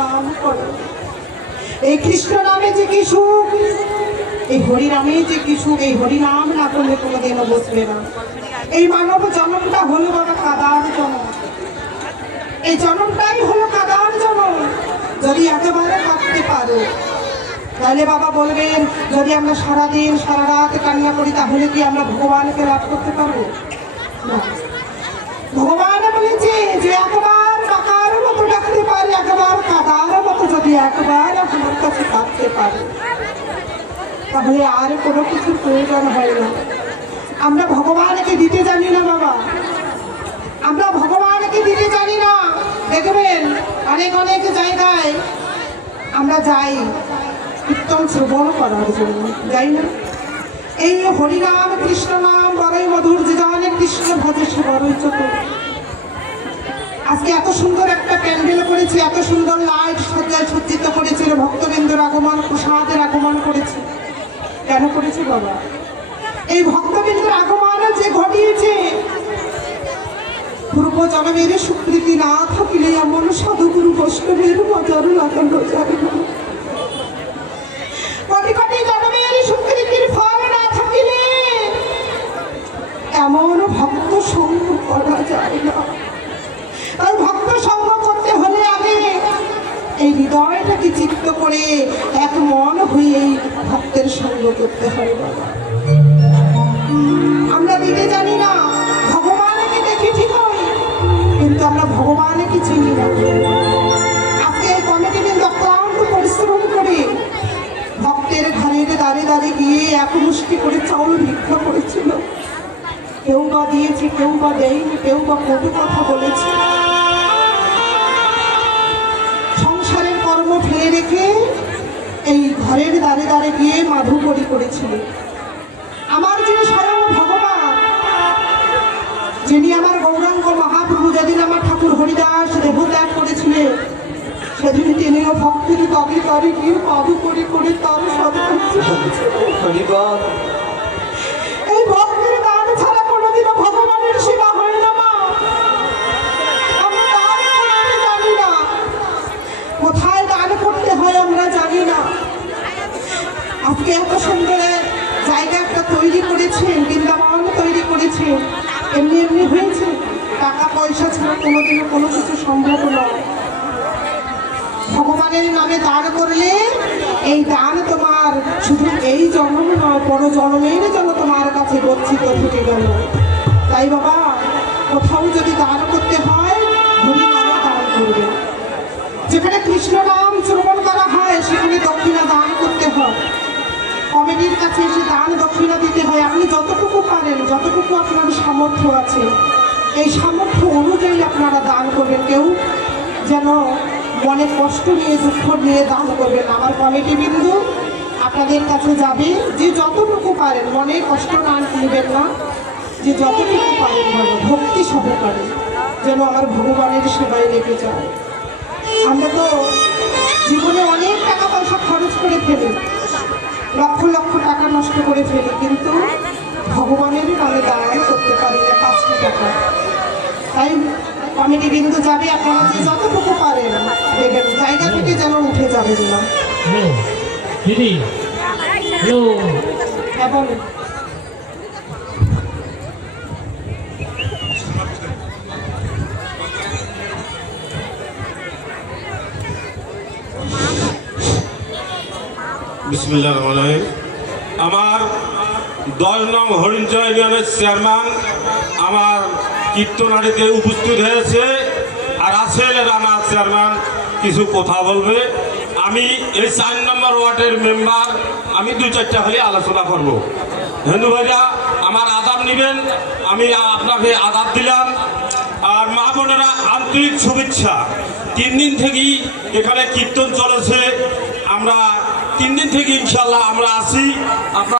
নাম করো। এই কৃষ্ণ নামে যে কি সুখ? এই হরি যে কি সুখ? এই হরি নাম না করলে কোনোদিনও বসবে না। এই মানব জন্মটা হলো বাবা কাদার জন্ম। এই জন্মটাই হলো কাদার জন্ম। যদি একেবারে কাঁদতে পারো, তাহলে বাবা বলবেন, যদি আমরা সারাদিন সারা রাত কান্না করি, তাহলে কি আমরা ভগবানকে লাভ করতে পারব? ভগবান বলেছে যে একবার একবার কাদার মতো যদি একবার আমার কাছে কাঁদতে পারে, তাহলে আর কোনো কিছুর প্রয়োজন হয় না। আমরা ভগবানকে দিতে জানি না, বাবা। আমরা ভগবানকে দিতে জানি না। দেখবেন, অনেক অনেক জায়গায় আমরা যাই কীর্তন শ্রবণ করার জন্য, যাই না? এই হরিনাম কৃষ্ণ নাম বড়ই মধুর, যে জানে কৃষ্ণ ভজে সে বড়ই চতুর। আজকে এত সুন্দর একটা প্যান্ডেল করেছি, এত সুন্দর লাইট সজ্জায় সজ্জিত করেছিল ভক্তবৃন্দর আগমন, প্রসাদের আগমন করেছে। কেন করেছে বাবা? এই ভক্তবৃন্দর আগমন যে ঘটিয়েছে, পূর্ব জনমের স্বীকৃতি না থাকিলে এমন সাধুগুরু বৈষ্ণবের মজার লাগানো যায় না কোটি কোটি জন্মের স্বীকৃতির ফল না থাকিলে এমন ভক্ত সঙ্গ করা যায় না তাই ভক্ত সঙ্গ করতে হলে আগে এই হৃদয়টাকে চিত্ত করে এক মন হয়ে ভক্তের সঙ্গ করতে হয়। আমরা দিতে জানি না, ভগবানকে দেখি ঠিক হয়, কিন্তু আমরা ভগবানকে চিনি না। অক্লান্ত পরিশ্রম করে ভক্তের দাঁড়িয়ে দাঁড়িয়ে এক মুষ্টি করেছিল। কেউ কেউ দেয়নি, কেউ কথা বলেছে। সংসারের কর্ম ফেলে রেখে এই ঘরের দ্বারে দ্বারে গিয়ে মাধুকরী করেছিল আমার যিনি স্বয়ং ভগবান যিনি আমার গৌরাঙ্গ মহাপ্রভু যেদিন আমার ঠাকুর হরিদাস দেহত্যাগ করেছিলেন সেদিন তিনিও ভক্তির তবে তবে গিয়ে মাধুকরী করে তার সদকার্য ছাড়া কোনোদিনও কোনো কিছু সম্ভব নয়। ভগবানের নামে দান করলে এই দান তোমার শুধু এই জন্ম নয় বড় জন্মের জন্য তোমার কাছে গচ্ছিত থেকে গেল। তাই বাবা, কোথাও যদি দান করতে হয় হরি নামে দান করবে। যেখানে কৃষ্ণ নাম শ্রবণ করা হয়, সেখানে দক্ষিণা দান করতে হয়। কমিটির কাছে এসে দান দক্ষিণা দিতে হয়। আপনি যতটুকু পারেন, যতটুকু আপনার সামর্থ্য আছে এই সামর্থ্য অনুযায়ী আপনারা দান করবেন। কেউ যেন মনে কষ্ট নিয়ে, দুঃখ নিয়ে দান করবেন। আমার কমিটি বিন্দু আপনাদের কাছে যাবে। যে যতটুকু পারেন, মনে কষ্ট না নেবেন না। যে যতটুকু পারেন ভালো ভক্তি সহকারে যেন আমার ভগবানের সেবায় লেগে যায়। আমরা তো জীবনে অনেক টাকা পয়সা খরচ করে ফেলি। লক্ষ লক্ষ টাকা নষ্ট করে ফেলি, কিন্তু তাই কমিটি বিন্দু যাবে আপনারা যে যতটুকু পারেন দেবেন জায়গা থেকে যেন উঠে যাবেন না দিদি। এবং বিসমিল্লাহ আমার দশ নং হরিণচয় ইউনিয়নের চেয়ারম্যান আমার কীর্তনারীতে উপস্থিত হয়েছে। আর আছে রানা চেয়ারম্যান, কিছু কথা বলবে। আমি এই চার নম্বর ওয়ার্ডের মেম্বার, আমি দু চারটা হলে আলোচনা করব। হিন্দু ভাইরা, আমার আদাব নেবেন, আমি আপনাকে আদাব দিলাম। আর মা বোনেরা, আন্তরিক শুভেচ্ছা। তিন দিন থেকেই এখানে কীর্তন চলেছে। আমরা তিন দিন থেকে ইনশাল্লাহ আমরা আসি আপনার